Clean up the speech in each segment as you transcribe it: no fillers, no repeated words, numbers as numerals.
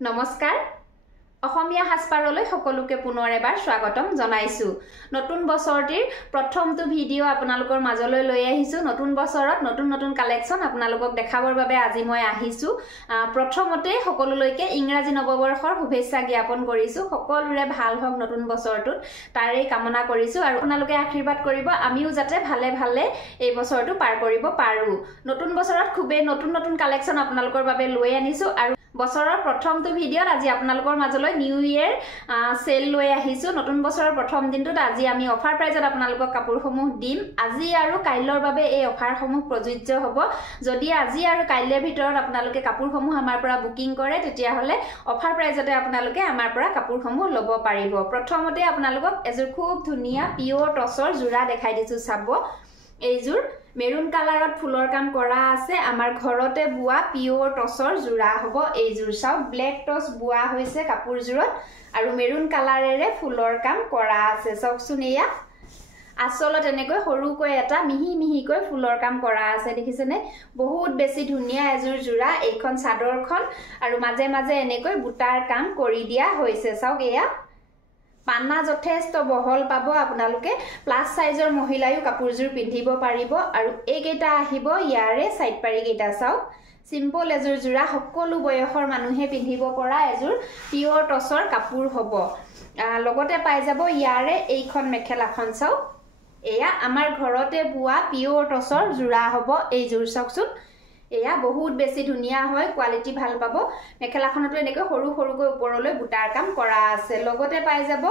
নমস্কাৰ অসমীয়া হাসপাৰলৈ সকলোকে পুনৰ এবাৰ স্বাগতম জনাইছো নতুন বছৰটিৰ প্ৰথমটো ভিডিও আপোনালোকৰ মাজলৈ লৈ আহিছো নতুন বছৰত নতুন কালেকচন আপোনালোকক দেখাবৰ বাবে আজি মই আহিছো প্ৰথমতে সকলোলৈকে ইংৰাজী নৱবৰ্ষৰ শুভেচ্ছা জ্ঞাপন কৰিছো সকলোৰে ভাল হওক নতুন বছৰটোত তাৰে কামনা কৰিছো আৰু আপোনালোকে আশীৰ্বাদ কৰিব আমিও যাতে ভালে ভালে এই বছৰটো পাৰ কৰিব পাৰো নতুন বছৰত খুবেই নতুন কালেকচন আপোনালোকৰ বাবে লৈ আনিছো আৰু বছৰৰ প্ৰথমটো ভিডিওত আজি আপোনালোকৰ মাজলৈ নিউ ইয়েৰ সেল লৈ আহিছো নতুন বছৰৰ প্ৰথম দিনটোত আজি আমি অফাৰ প্ৰাইজত আপোনালোকক কাপোৰসমূহ দিম আজি আৰু কাইলৰ বাবে এই অফাৰসমূহ প্ৰযোজ্য হ'ব যদি আজি আৰু কাইলৰ ভিতৰত আপোনালোকে কাপোৰসমূহ আমাৰ পৰা বুকিং কৰে তেতিয়া হলে অফাৰ প্ৰাইজতে আপোনালোকে আমাৰ পৰা কাপোৰসমূহ ল'ব পাৰিব প্ৰথমতে আপোনালোকক এযোৰ খুব ধুনিয়া পিওৰ টছৰ জোৰা দেখাই দিছো চাব এইযোৰ মেৰুন কালাৰত ফুলৰ কাম কৰা আছে আমাৰ ঘৰতে বুৱা পিওৰ টছৰ জোৰা হ'ব এইযোৰ চাও ব্ল্যাক টছ বুৱা হৈছে কাপোৰজোৰত আৰু মেৰুন কালাৰেৰে ফুলৰ কাম কৰা আছে চাওকচোন এয়া আসলত এনেকৈ সৰুকৈ এটা মিহিকৈ ফুলৰ কাম কৰা আছে দেখিছেনে বহুত বেছি ধুনিয়া এযোৰ জোৰা এইখন চাদৰখন আৰু মাজে মাজে এনেকৈ বুটাৰ কাম কৰি দিয়া হৈছে চাওক এয়া পানা যথেষ্ট বহল পাব আপোনালোকে প্লাস সাইজৰ মহিলায়ো কাপোৰজোৰ পিন্ধিব পাৰিব আৰু এইকেইটা আহিব ইয়াৰে সাইড পাৰি কেইটা চাওক সিম্পল এযোৰ জোৰা সকলো বয়সৰ মানুহে পিন্ধিব পৰা এযোৰ পিওৰ টছৰ কাপোৰ হ'ব লগতে পাই যাব ইয়াৰে এইখন মেখেলাখন চাওক এয়া আমাৰ ঘৰতে বুৱা পিওৰ টছৰ জোৰা হ'ব এইযোৰ চাওকচোন এয়া বহুত বেছি ধুনিয়া হয় কোৱালিটি ভাল পাব মেখেলাখনটো এনেকৈ সৰুকৈ ওপৰলৈ বুটাৰ কাম কৰা আছে লগতে পাই যাব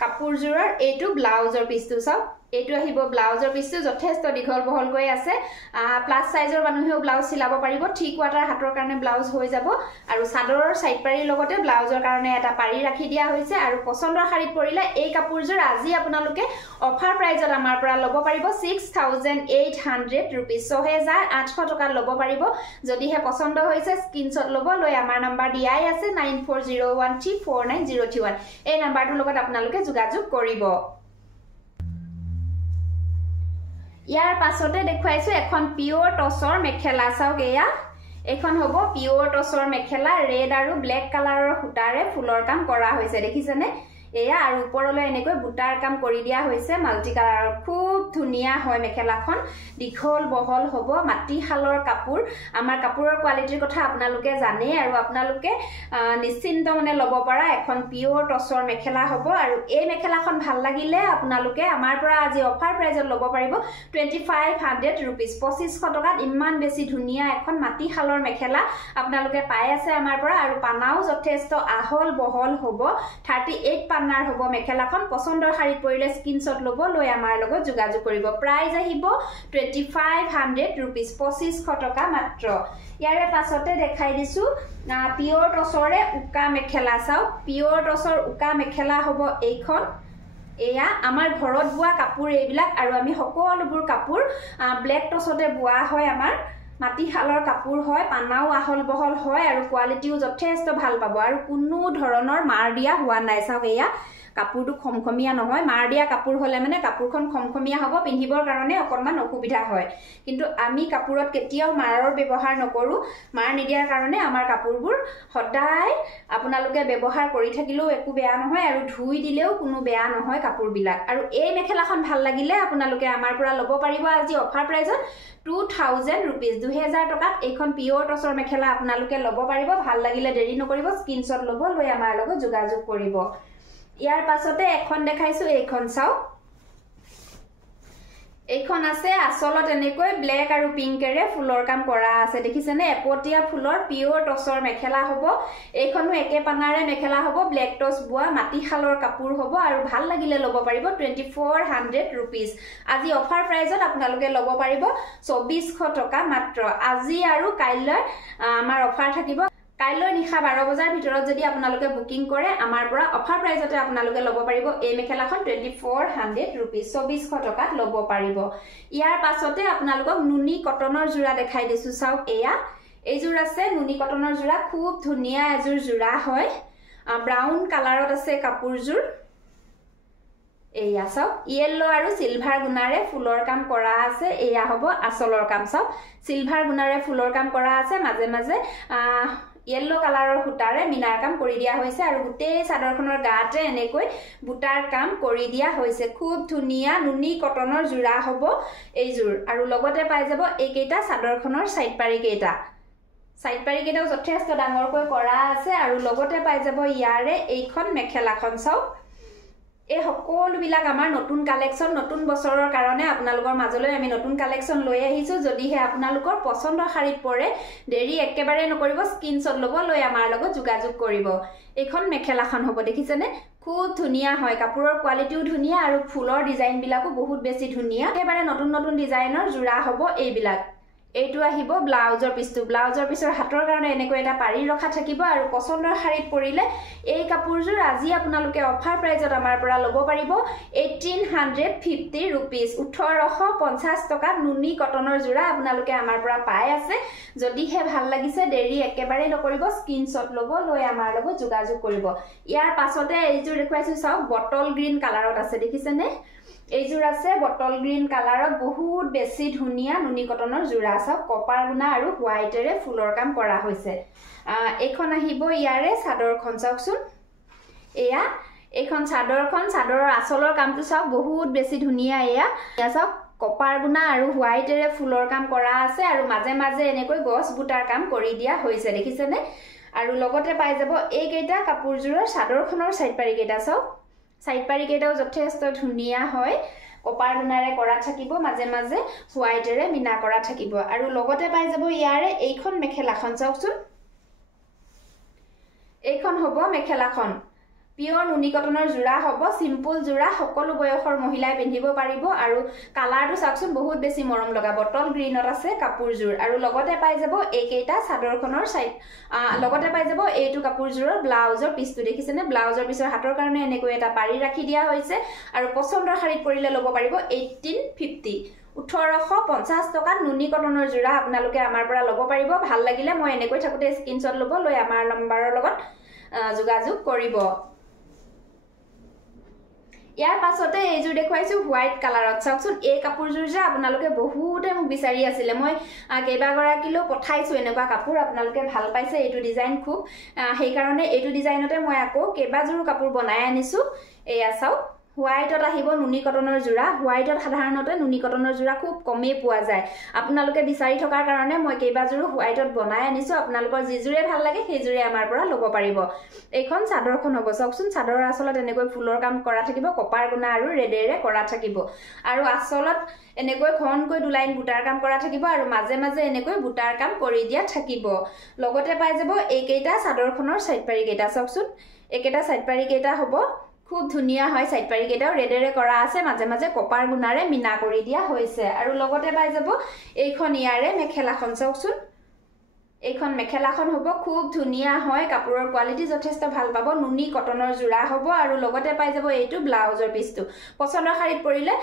কাপোৰজোৰৰ এইটো ব্লাউজৰ পিছটো চাওক এইটো আহিব ব্লাউজৰ পিছটো যথেষ্ট দীঘল বহল গৈ আছে প্লাস সাইজৰ মানুহেও ব্লাউজ চিলাব পাৰিব ঠিক ওয়াটাৰ হাতৰ কাৰণে ব্লাউজ হৈ যাব আৰু চাদৰৰ সাইড পাৰিৰ লগতে ব্লাউজৰ কাৰণে এটা পাৰি ৰাখি দিয়া হৈছে আৰু পছন্দৰ শাৰীত পৰিলে এই কাপোৰজোৰ আজি আপোনালোকে অফাৰ প্ৰাইজত আমাৰ পৰা ল'ব পাৰিব 6800 रुपीस 6800 টকা ল'ব পাৰিব যদিহে পছন্দ হৈছে স্ক্ৰিনশ্বট ল'ব লৈ আমাৰ নাম্বাৰ দিয়াই আছে 9401349031 এই নাম্বাৰটোৰ লগত আপোনালোকে যোগাযোগ কৰিব ইয়াৰ পাছতে দেখুৱাইছো এখন পিওৰ টছৰ মেখেলা চাওক এয়া এখন হ'ব পিওৰ টছৰ মেখেলা ৰেড আৰু ব্ল্যাক কালাৰৰ সূতাৰে ফুলৰ কাম কৰা হৈছে দেখিছেনে এয়া আৰু ওপৰলৈ এনেকৈ বুটাৰ কাম কৰি দিয়া হৈছে মাল্টি কালাৰৰ খুব ধুনিয়া হয় মেখেলাখন দীঘল বহল হ'ব মাটি হালৰ কাপোৰ আমাৰ কাপোৰৰ কোৱালিটিৰ কথা আপোনালোকে জানে আৰু আপোনালোকে নিশ্চিন্ত মনে ল'ব পৰা এখন পিওৰ টছৰ মেখেলা হ'ব আৰু এই মেখেলাখন ভাল লাগিলে আপোনালোকে আমাৰ পৰা আজি অফাৰ প্ৰাইজত ল'ব পাৰিব 2500 रुपीस 2500 টকাত ইমান বেছি ধুনিয়া এখন মাটি হালৰ মেখেলা আপোনালোকে পাই আছে আমাৰ পৰা আৰু পানাও যথেষ্ট আহল বহল হ'ব 38 পানাৰ হ'ব মেখেলাখন পছন্দৰ শাৰীত পৰিলে স্ক্ৰিনশ্বট ল'ব লৈ আমাৰ লগত যোগাযোগ কৰিব প্ৰাইস আহিব 2500 रुपीस 2500 টকা মাত্ৰ ইয়াৰে পাছতে দেখাই দিছো পিওৰ টছৰে উকা মেখেলা চাও পিওৰ টছৰ উকা মেখেলা হ'ব এইখন এয়া আমাৰ ঘৰত বুৱা কাপোৰ এইবিলাক আৰু আমি সকলোবোৰ কাপোৰ ব্ল্যাক টছতে বুৱা হয় আমাৰ মাটি হালৰ কাপোৰ হয় পানাও আহল বহল হয় আৰু কোৱালিটিও যথেষ্ট ভাল পাব আৰু কোনো ধৰণৰ মাৰ দিয়া হোৱা নাই চাওক এয়া কাপোৰটো খমখমিয়া নহয় মাৰ দিয়া কাপোৰ হলে মানে কাপোৰখন খমখমিয়া হ'ব পিন্ধিবৰ কাৰণে অকনমান অসুবিধা হয় কিন্তু আমি কাপোৰত কেতিয়াও মাৰৰ ব্যৱহাৰ নকৰো মাৰ নিদিয়াৰ কাৰণে আমাৰ কাপোৰবোৰ সদায় আপোনালোকে ব্যৱহাৰ কৰি থাকিলেও একো বেয়া নহয় আৰু ধুই দিলেও কোনো বেয়া নহয় কাপোৰবিলাক আৰু এই মেখেলাখন ভাল লাগিলে আপোনালোকে আমাৰ পৰা ল'ব পাৰিব আজি অফাৰ প্ৰাইজত 2000 रुपीस 2000 টকাত এইখন পিওৰ টছৰ মেখেলা আপোনালোকে ল'ব পাৰিব ভাল লাগিলে দেৰি নকৰিব স্ক্ৰিনশ্বট ল'ব লৈ আমাৰ লগত যোগাযোগ কৰিব ইয়াৰ পাছতে এখন দেখাইছো এইখন চাও এইখন আছে আসলত এনেকৈ ব্ল্যাক আৰু পিংকেৰে ফুলৰ কাম কৰা আছে দেখিছেনে এপটিয়া ফুলৰ পিওৰ টছৰ মেখেলা হ'ব এইখনো একে পানাৰে মেখেলা হ'ব ব্ল্যাক টছ বুৱা মাটি হালৰ কাপোৰ হ'ব আৰু ভাল লাগিলে ল'ব পাৰিব 2400 रुपीस আজি অফাৰ প্ৰাইজত আপোনালোকে ল'ব পাৰিব 2400 টকা মাত্ৰ আজি আৰু কাইলৈ আমাৰ অফাৰ থাকিব কাইলৈ নিশা 12 বজাৰ ভিতৰত যদি আপোনালোকে বুকিং কৰে আমাৰ পৰা অফাৰ প্ৰাইজতে আপোনালোকে ল'ব পাৰিব এই মেখেলাখন 2400 रुपीस 2400 টকাত ল'ব পাৰিব ইয়াৰ পাছতে আপোনালোকক নুনি কটনৰ জোৰা দেখাই দিছো চাওক এয়া এইযোৰ আছে নুনি কটনৰ জোৰা খুব ধুনিয়া এযোৰ জোৰা হয় ব্ৰাউন কালাৰত আছে কাপোৰজোৰ এয়া চাওক ইয়েলো আৰু সিলভাৰ গুণাৰে ফুলৰ কাম কৰা আছে এয়া হ'ব আসলৰ কাম চাওক সিলভাৰ গুণাৰে ফুলৰ কাম কৰা আছে মাজে মাজে येलो কালাৰৰ সূতাৰে মিনাৰ কাম কৰি দিয়া হৈছে আৰু গোটেই চাদৰখনৰ গাতে এনেকৈ বুটাৰ কাম কৰি দিয়া হৈছে খুব ধুনিয়া নুনি কটনৰ জোৰা হ'ব এইজোৰ আৰু লগতে পাই যাব এইকেইটা চাদৰখনৰ সাইড পাৰি কেইটাও যথেষ্ট ডাঙৰকৈ কৰা আছে আৰু লগতে পাই যাব ইয়াৰে এইখন মেখেলাখন চাওক এই সকলোবিলাক আমাৰ নতুন কালেকশন নতুন বছৰৰ কাৰণে আপোনালোকৰ মাজলৈ আমি নতুন কালেকশন লৈ আহিছো যদিহে আপোনালোকৰ পছন্দৰ শাৰীত পৰে দেৰি একেবাৰে নকৰিব স্ক্ৰিনশ্বট ল'ব লৈ আমাৰ লগত যোগাযোগ কৰিব এইখন মেখেলাখন হ'ব দেখিছেনে খুব ধুনিয়া হয় কাপোৰৰ কোৱালিটিও ধুনিয়া আৰু ফুলৰ ডিজাইন বিলাকো বহুত বেছি ধুনিয়া একেবাৰে নতুন ডিজাইনৰ জোৰা হ'ব এইবিলাক এইটো আহিব ব্লাউজৰ পিছৰ হাতৰ কাৰণে এনেকৈ এটা পাৰি ৰখা থাকিব আৰু পছন্দৰ শাৰীত পৰিলে এই কাপোৰজোৰ আজি আপোনালোকে অফাৰ প্ৰাইজত আমাৰ পৰা ল'ব পাৰিব 1850 रुपीस 1850 টকা নুনি কটনৰ জোৰা আপোনালোকে আমাৰ পৰা পাই আছে যদিহে ভাল লাগিছে দেৰি একেবাৰে নকৰিব স্ক্ৰিনশ্বট ল'ব লৈ আমাৰ লগত যোগাযোগ কৰিব ইয়াৰ পাছতে এইজোৰ দেখুৱাইছো চাওক বটল গ্ৰীণ কালাৰত আছে দেখিছেনে এইজোৰ আছে বটল গ্ৰীণ কালাৰত বহুত বেছি ধুনিয়া নুনি কটনৰ জোৰা চাওক কপাৰ গুণা আৰু হোৱাইটেৰে ফুলৰ কাম কৰা হৈছে এইখন আহিব ইয়াৰে চাদৰখন চাওকচোন এয়া এইখন চাদৰৰ আচলৰ কামটো চাওক বহুত বেছি ধুনিয়া এয়া চাওক কপাৰ গুণা আৰু হোৱাইটেৰে ফুলৰ কাম কৰা আছে আৰু মাজে মাজে এনেকৈ গছ বুটাৰ কাম কৰি দিয়া হৈছে দেখিছেনে আৰু লগতে পাই যাব এইকেইটা কাপোৰজোৰৰ চাদৰখনৰ সাইড পাৰি কেইটা চাওক সাইড পাৰি কেইটাও যথেষ্ট ধুনিয়া হয় কপাৰ গুণাৰে কৰা থাকিব মাজে মাজে হোৱাইটেৰে মিনা কৰা থাকিব আৰু লগতে পাই যাব ইয়াৰে এইখন মেখেলাখন চাওকচোন এইখন হ'ব মেখেলাখন পিওৰ নুনি কটনৰ জোৰা হ'ব সিম্পল জোৰা সকলো বয়সৰ মহিলাই পিন্ধিব পাৰিব আৰু কালাৰটো চাওকচোন বহুত বেছি মৰম লগা বটল গ্ৰীনত আছে কাপোৰজোৰ আৰু লগতে পাই যাব এইকেইটা চাদৰখনৰ সাইড লগতে পাই যাব এইটো কাপোৰজোৰৰ ব্লাউজৰ পিছটো দেখিছেনে ব্লাউজৰ পিছৰ হাতৰ কাৰণে এনেকৈ এটা পাৰি ৰাখি দিয়া হৈছে আৰু পছন্দৰ শাৰীত পৰিলে ল'ব পাৰিব 1850 1850 টকা নুনি কটনৰ জোৰা আপোনালোকে আমাৰ পৰা ল'ব পাৰিব ভাল লাগিলে মই এনেকৈ থাকোতে স্ক্ৰিনশ্বট ল'ব লৈ আমাৰ নম্বৰৰ লগত যোগাযোগ কৰিব ইয়াৰ পাছতে এইজোৰ দেখুৱাইছো হোৱাইট কালাৰত চাওকচোন এই কাপোৰজোৰ যে আপোনালোকে বহুতে মোক বিচাৰি আছিল মই কেইবাগৰাকীলৈ পঠাইছো এনেকুৱা কাপোৰ আপোনালোকে ভাল পাইছে এইটো ডিজাইন খুব সেই কাৰণে এইটো ডিজাইনতে মই আকৌ কেইবাজোৰ কাপোৰ বনাই আনিছো এয়া চাওক হোৱাইটত আহিব নুনি কটনৰ জোৰা হোৱাইটত সাধাৰণতে নুনি কটনৰ জোৰা খুব কমেই পোৱা যায় আপোনালোকে বিচাৰি থকাৰ কাৰণে মই কেইবাজোৰ হোৱাইটত বনাই আনিছো আপোনালোকৰ যিজোৰে ভাল লাগে সেইজোৰে আমাৰ পৰা ল'ব পাৰিব এইখন চাদৰখন হ'ব চাওকচোন চাদৰৰ আচলত এনেকৈ ফুলৰ কাম কৰা থাকিব কপাৰ গুণা আৰু ৰেডেৰে কৰা থাকিব আৰু আচলত এনেকৈ ঘনকৈ দুলাইন বুটাৰ কাম কৰা থাকিব আৰু মাজে মাজে এনেকৈ বুটাৰ কাম কৰি দিয়া থাকিব লগতে পাই যাব এইকেইটা চাদৰখনৰ সাইড পাৰি কেইটা চাওকচোন এইকেইটা সাইড পাৰি কেইটা হ'ব খুব ধুনিয়া হয় সাইড পাৰি কেইটাও ৰেডেৰে কৰা আছে মাজে মাজে কপাৰ গুণাৰে মিনা কৰি দিয়া হৈছে আৰু লগতে পাই যাব এইখন ইয়াৰে মেখেলাখন চাওকচোন এইখন মেখেলাখন হ'ব খুব ধুনিয়া হয় কাপোৰৰ কোৱালিটি যথেষ্ট ভাল পাব নুনি কটনৰ জোৰা হ'ব আৰু লগতে পাই যাব এইটো ব্লাউজৰ পিছটো পছন্দৰ শাৰীত পৰিলে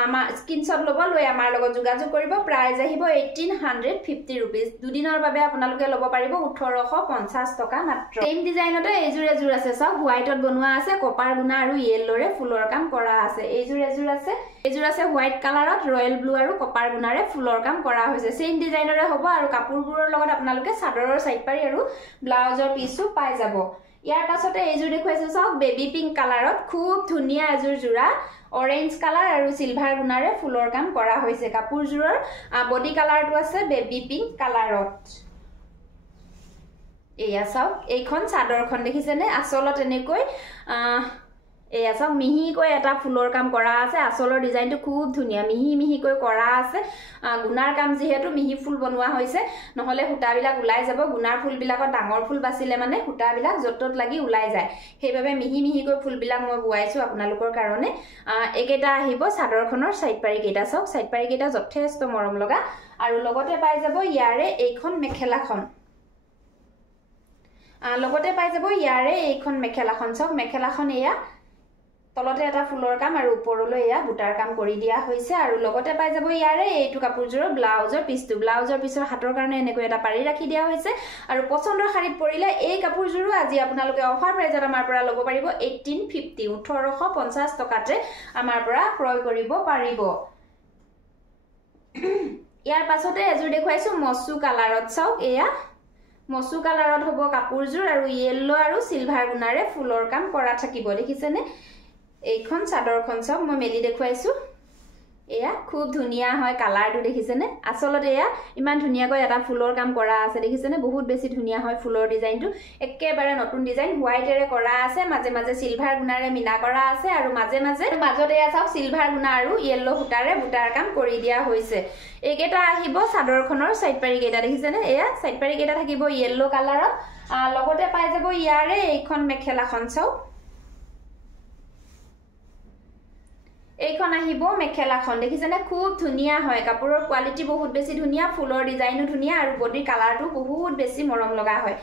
আমাৰ স্ক্ৰিনশ্বট ল'ব লৈ আমাৰ লগত যোগাযোগ কৰিব প্ৰাইস আহিব 1850 रुपीस দুদিনৰ বাবে আপোনালোকে ল'ব পাৰিব 1850 টকা মাত্ৰ সেম ডিজাইনতে এইজোৰ আছে চাওক হোৱাইটত বনোৱা আছে কপাৰ গুণা আৰু ইয়েলোৰে ফুলৰ কাম কৰা আছে এইজোৰ আছে হোৱাইট কালাৰত ৰয়েল ব্লু আৰু কপাৰ গুণাৰে ফুলৰ কাম কৰা হৈছে সেম ডিজাইনৰে হ'ব আৰু কাপোৰবোৰৰ লগত আপোনালোকে চাদৰৰ সাইড পাৰি আৰু ব্লাউজৰ পিছও পাই যাব ইয়াৰ পাছতে এইজোৰ দেখুৱাইছো চাওক বেবি পিংক কালাৰত খুব ধুনিয়া এজোৰ জোৰা অৰেঞ্জ কালাৰ আৰু সিলভাৰ গুণাৰে ফুলৰ কাম কৰা হৈছে কাপোৰজোৰৰ বডি কালাৰটো আছে বেবি পিংক কালাৰত এয়া চাওক এইখন চাদৰখন দেখিছেনে আচলত এনেকৈ এয়া চাওক মিহিকৈ এটা ফুলৰ কাম কৰা আছে আচলৰ ডিজাইনটো খুব ধুনিয়া মিহিকৈ কৰা আছে গুণাৰ কাম যেহেতু মিহি ফুল বনোৱা হৈছে নহলে হুটাবিলাক ওলাই যাব গুণাৰ ফুলবিলাকত ডাঙৰ ফুল বাছিলে মানে হুটাবিলাক যতত লাগি ওলাই যায় সেইভাবে মিহিকৈ ফুলবিলাক মই বুৱাইছো আপোনালোকৰ কাৰণে একেটা আহিব চাদৰখনৰ সাইড পাৰি কেইটা চাওক সাইড পাৰি কেইটা যথেষ্ট মৰম লগা আৰু লগতে পাই যাব ইয়াৰে এইখন মেখেলাখন লগতে পাই যাব ইয়াৰে এইখন মেখেলাখন চাওক মেখেলাখন এয়া তলতে এটা ফুলৰ কাম আৰু ওপৰলৈ এয়া বুটাৰ কাম কৰি দিয়া হৈছে আৰু লগতে পাই যাব ইয়াৰে এইটো কাপোৰজোৰৰ ব্লাউজৰ পিছৰ হাতৰ কাৰণে এনেকৈ এটা পাৰি ৰাখি দিয়া হৈছে আৰু পছন্দৰ শাৰীত পৰিলে এই কাপোৰজোৰো আজি আপোনালোকে অফাৰ প্ৰাইজত আমাৰ পৰা ল'ব পাৰিব 1850 টকাতে আমাৰ পৰা ক্ৰয় কৰিব পাৰিব ইয়াৰ পাছতে এজোৰ দেখুৱাইছো মসু কালাৰত চাওক এয়া মসু কালাৰত হ'ব কাপোৰজোৰ আৰু ইয়েলো আৰু সিলভাৰ গুণাৰে ফুলৰ কাম কৰা থাকিব দেখিছেনে এইখন চাদৰখন সব মই মেলি দেখুৱাইছো এয়া খুব ধুনিয়া হয় কালাৰটো দেখিছেনে আসলতে এয়া ইমান ধুনিয়াকৈ এটা ফুলৰ কাম কৰা আছে দেখিছেনে বহুত বেছি ধুনিয়া হয় ফুলৰ ডিজাইনটো একেবাৰে নতুন ডিজাইন হোৱাইটেৰে কৰা আছে মাজে মাজে সিলভাৰ গুণাৰে মিনা কৰা আছে আৰু মাজে মাজতে এয়া চাওক সিলভাৰ গুণা আৰু ইয়েলো সূতাৰে বুটাৰ কাম কৰি দিয়া হৈছে এইকেইটা আহিব চাদৰখনৰ সাইড পাৰি কেইটা দেখিছেনে এয়া সাইড পাৰি কেইটা থাকিব ইয়েলো কালাৰত লগতে পাই যাব ইয়াৰে এইখন মেখেলাখন চাওক এইখন আহিব মেখেলাখন দেখিছেনে খুব ধুনিয়া হয় কাপোৰৰ কোৱালিটি বহুত বেছি ধুনিয়া ফুলৰ ডিজাইনো ধুনিয়া আৰু বডি কালাৰটো বহুত বেছি মৰম লগা হয়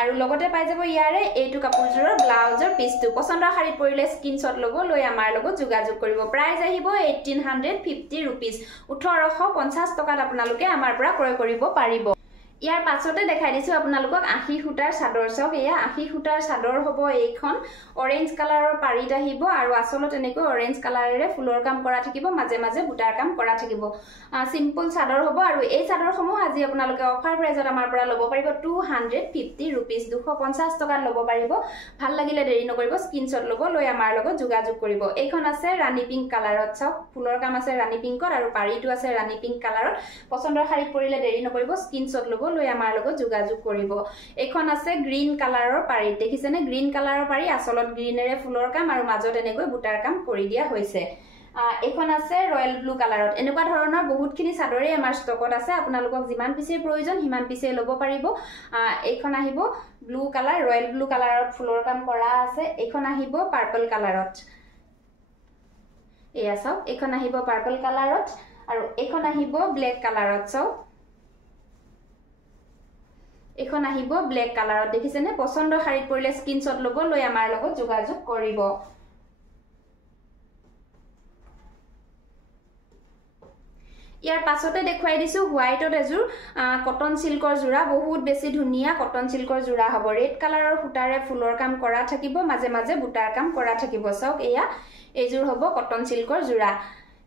আৰু লগতে পাই যাব ইয়াৰে এইটো কাপোৰজোৰৰ ব্লাউজৰ পিছটো পছন্দৰ শাৰীত পৰিলে স্ক্ৰিনশ্বট ল'ব লৈ আমাৰ লগত যোগাযোগ কৰিব প্ৰাইস আহিব 1850 रुपीस 1850 টকাত আপোনালোকে আমাৰ পৰা ক্ৰয় কৰিব পাৰিব ইয়াৰ পাছতে দেখাই দিছো আপোনালোকক 80 সূতাৰ চাদৰ চাওক এয়া 80 সূতাৰ চাদৰ হ'ব এইখন অৰেঞ্জ কালাৰৰ পাৰিত আহিব আৰু আসলত এনেকৈ অৰেঞ্জ কালাৰেৰে ফুলৰ কাম কৰা থাকিব মাজে মাজে বুটাৰ কাম কৰা থাকিব সিম্পল চাদৰ হ'ব আৰু এই চাদৰসমূহ আজি আপোনালোকে অফাৰ প্ৰাইজত আমাৰ পৰা ল'ব পাৰিব 250 रुपीस 250 টকাত ল'ব পাৰিব ভাল লাগিলে দেৰি নকৰিব স্ক্ৰিনশ্বট ল'ব লৈ আমাৰ লগত যোগাযোগ কৰিব এইখন আছে ৰাণী পিংক কালাৰত চাওক ফুলৰ কাম আছে ৰাণী পিংকত আৰু পাৰিটো আছে ৰাণী পিংক কালাৰত পছন্দৰ শাৰীত পৰিলে দেৰি নকৰিব স্ক্ৰিনশ্বট ল'ব লৈ আমাৰ লগত যোগাযোগ কৰিব এইখন আছে গ্ৰীন কালাৰৰ পাৰি দেখিছেনে গ্ৰীন কালাৰৰ পাৰি আসলত গ্ৰীনেৰে ফুলৰ কাম আৰু মাজত এনেকৈ বুটাৰ কাম কৰি দিয়া হৈছে এইখন আছে ৰয়েল ব্লু কালাৰত এনেকুৱা ধৰণৰ বহুতখিনি চাদৰে আমাৰ ষ্টকত আছে আপোনালোকক যিমান পিছে প্ৰয়োজন হিমান পিছে ল'ব পাৰিব এইখন আহিব ব্লু কালাৰ ৰয়েল ব্লু কালাৰত ফুলৰ কাম কৰা আছে এইখন আহিব পাৰ্পল কালাৰত এয়া চাওক এইখন আহিব পাৰ্পল কালাৰত আৰু এইখন আহিব ব্লেক কালাৰত চাওক এখন আহিব ব্লেক কালাৰত দেখিছেনে পছন্দৰ শাৰীত পৰিলে স্ক্ৰিনশ্বট ল'ব লৈ আমাৰ লগত যোগাযোগ কৰিব ইয়াৰ পাছতে দেখুৱাই দিছো হোৱাইটত এজোৰ কটন সিল্কৰ জোৰা বহুত বেছি ধুনিয়া কটন সিল্কৰ জোৰা হ'ব ৰেড কালাৰৰ সূতাৰে ফুলৰ কাম কৰা থাকিব মাজে মাজে বুটাৰ কাম কৰা থাকিব চাওক এয়া এইজোৰ হ'ব কটন সিল্কৰ জোৰা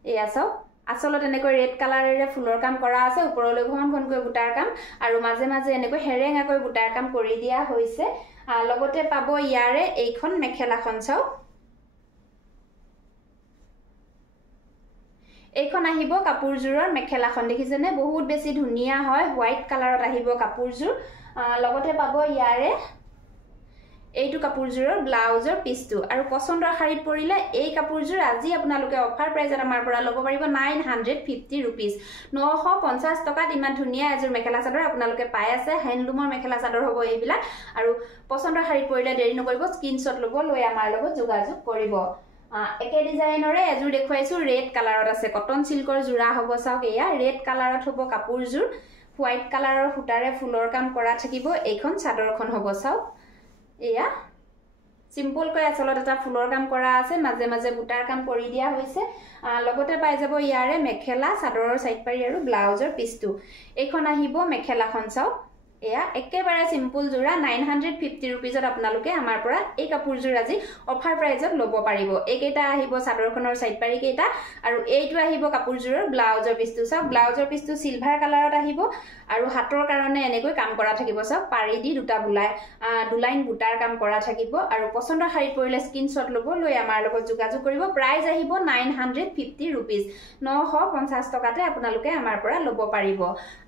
এয়া চাওক আসলত এনেকৈ ৰেড কালাৰেৰে ফুলৰ কাম কৰা আছে ওপৰলৈ ঘনকৈ বুটাৰ কাম আৰু মাজে মাজে এনেকৈ হেৰেঙাকৈ বুটাৰ কাম কৰি দিয়া হৈছে লগতে পাব ইয়াৰে এইখন মেখেলাখন চাওক এইখন আহিব কাপোৰজোৰৰ মেখেলাখন দেখিছেনে বহুত বেছি ধুনিয়া হয় হোৱাইট কালাৰত আহিব কাপোৰজোৰ লগতে পাব ইয়াৰে এইটো কাপোৰজোৰৰ ব্লাউজৰ পিছটো আৰু পছন্দৰ শাৰীত পৰিলে এই কাপোৰজোৰ আজি আপোনালোকে অফাৰ প্ৰাইজত আমাৰ পৰা ল'ব পাৰিব 950 रुपीस 950 টকাত ইমান ধুনিয়া এজোৰ মেখেলা চাদৰ আপোনালোকে পাই আছে হ্যান্ডলুমৰ মেখেলা চাদৰ হ'ব এইবিলাক আৰু পছন্দৰ শাৰীত পৰিলে দেৰি নকৰিব স্ক্ৰিনশ্বট ল'ব লৈ আমাৰ লগত যোগাযোগ কৰিব একে ডিজাইনৰে এজোৰ দেখুৱাইছো ৰেড কালাৰত আছে কটন সিল্কৰ জোৰা হ'ব চাওক এয়া ৰেড কালাৰত হ'ব কাপোৰজোৰ হোৱাইট কালাৰৰ সূতাৰে ফুলৰ কাম কৰা থাকিব এইখন চাদৰখন হ'ব চাওক এয়া সিম্পল কৈ আসলত এটা ফুলৰ কাম কৰা আছে মাজে মাজে বুটাৰ কাম কৰি দিয়া হৈছে লগতে পাই যাব ইয়াৰে মেখেলা চাদৰৰ সাইড পাৰি আৰু ব্লাউজৰ পিছটো এইখন আহিব মেখেলাখন চাওক এয়া একেবাৰে সিম্পল জোৰা 950 रुपीसত আপোনালোকে আমাৰ পৰা এই কাপোৰজোৰ আজি অফাৰ প্ৰাইজত ল'ব পাৰিব এইকেইটা আহিব চাদৰখনৰ সাইড পাৰি কেইটা আৰু এইটো আহিব কাপোৰজোৰৰ ব্লাউজৰ পিছটো চাওক ব্লাউজৰ পিছটো সিলভাৰ কালাৰত আহিব আৰু হাতৰ কাৰণে এনেকৈ কাম কৰা থাকিব চাওক পাৰি দি দুটা দুলাইন বুটাৰ কাম কৰা থাকিব আৰু পছন্দৰ শাৰীত পৰিলে স্ক্ৰিনশ্বট ল'ব লৈ আমাৰ লগত যোগাযোগ কৰিব প্ৰাইস আহিব 950 रुपीस 950 টকাতে আপোনালোকে আমাৰ পৰা ল'ব পাৰিব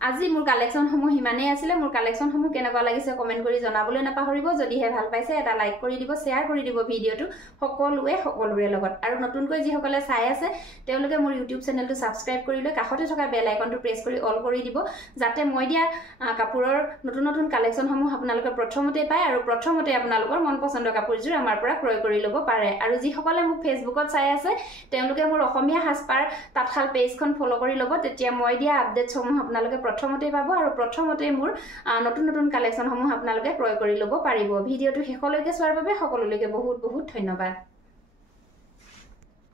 আজি মোৰ কালেকচনসমূহ হিমানে আছিল মোৰ কালেকচনসমূহ কেনেকুৱা লাগিছে কমেন্ট কৰি জনাবলৈ নাপাহৰিব যদি হে ভাল পাইছে এটা লাইক কৰি দিব শেয়াৰ কৰি দিব ভিডিওটো সকলোৰে লগত আৰু নতুনকৈ যি সকলে চাই আছে তেওঁলোকে মোৰ ইউটিউব চেনেলটো সাবস্ক্ৰাইব কৰি লৈ কাষতে থকা বেল আইকনটো প্ৰেছ কৰি অল কৰি দিব যাতে মই দিয়া কাপোৰৰ নতুন কালেকচনসমূহ আপোনালোকে প্ৰথমতে পায় আৰু প্ৰথমতে আপোনালোকৰ মন পছন্দৰ কাপোৰজোৰ আমাৰ পৰা ক্ৰয় কৰি ল'ব পাৰে আৰু যি সকলে মোক ফেচবুকত চাই আছে তেওঁলোকে মোৰ অসমীয়া হাসপাৰ তাঁতশাল পেজখন ফলো কৰি ল'ব তেতিয়া মই দিয়া আপডেটসমূহ আপোনালোকে প্ৰথমতে পাব আৰু প্ৰথমতে মোৰ নতুন কালেকচনসমূহ আপোনালোকে ক্ৰয় কৰি ল'ব পাৰিব ভিডিওটো শেষলৈকে চোৱাৰ বাবে সকলোলৈকে বহুত ধন্যবাদ